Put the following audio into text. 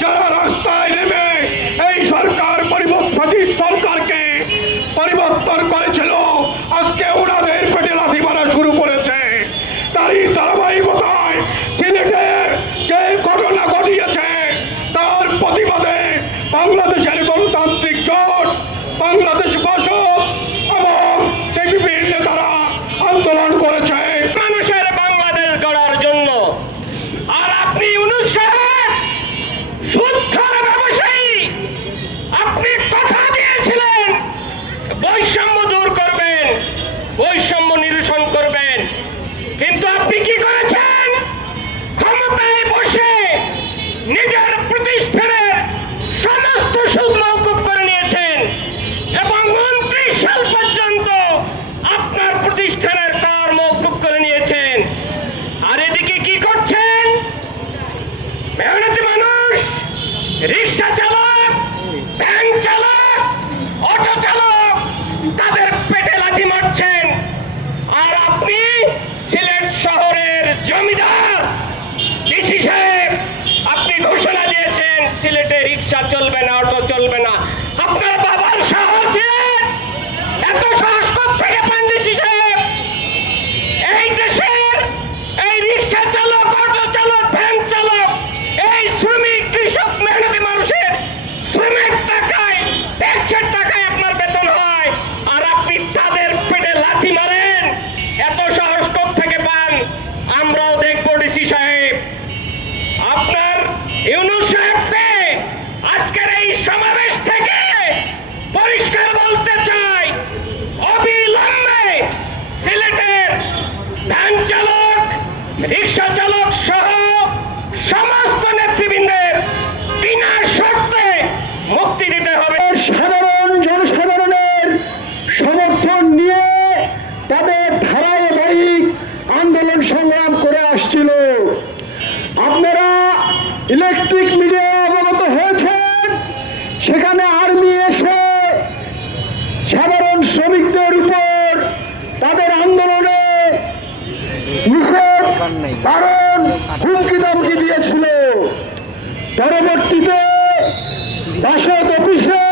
যারা রাস্তায় নেমে এই সরকার সরকারকে পরিবর্তন করেছিল, আজকে ওনাদের পেটে লাথি মারা শুরু করেছে। তারই ধারাবাহিকতায় সিলেটে যে ঘটনা ঘটিয়েছে তার প্রতিবাদে বাংলাদেশের গণতান্ত্রিক জোট, বাংলাদেশ বাসক এবং টিপিপির নেতারা আন্দোলন করেছে মানুষের বাংলাদেশ গড়ার জন্য। আর আপনি ইউনূস সাহেব সুদখোর ব্যবসায়ী, আপনি কথা দিয়েছিলেন বৈষম্য দূর করবেন, বৈষম্য নিরসন করবেন, কিন্তু আপনি কি করেছেন? ক্ষমতায় বসে নিজের প্রতিষ্ঠানের সমস্ত সুদ মওকুফ করে নিয়েছেন এবং 29 সাল পর্যন্ত আপনার প্রতিষ্ঠানের কর মওকুফ করে নিয়েছেন। আর এদিকে কি করছেন? মেহনতি মানুষ, রিক্সা চালক, ভ্যান চালক, অটো চালক, তাদের পেটে লাথি মারছেন। আর আপনি সিলেট শহরের জমিদার ডিসি সাহেব, আপনি ঘোষণা দিয়েছেন সিলেটে রিক্সা চলবে না, অটো চলবে না। আপনার বাবার শহর সিলেট, এত সাহস কোত্থেকে পান ডিসি সাহেব? এই দেশের এই রিক্সা চালক, অটো চালক, ভ্যান চালক, এই শ্রমিক, কৃষক, মেহনতি মানুষের শ্রমের টাকায়, ট্যাক্সের টাকায় আপনার বেতন হয়, আর আপনি তাদের পেটে লাথি মারেন। এত সাহস কোত্থেকে পান? আমরাও দেখবো ডিসি সাহেব। আপনার ইউনূস সাহেবকে আজকের এই সমাবেশ থেকে পরিষ্কার বলতে চাই, অবিলম্বে সিলেটের ভ্যান চালক, রিক্সা চালক সহ সমস্ত নেতৃবৃন্দের বিনা শর্তে মুক্তি দিতে হবে। সাধারণ জনসাধারণের সমর্থন নিয়ে তাদের ধারাবাহিক আন্দোলন সংগ্রাম করে আসছিল। আপনারা ইলেকট্রিক মিডিয়া অবগত হয়েছেন, সেখানে আর্মি এসে সাধারণ শ্রমিকদের উপর তাদের আন্দোলনে নিষেধ কারণ হুমকি দামকি দিয়েছিল। পরবর্তীতে বাসদ অফিসে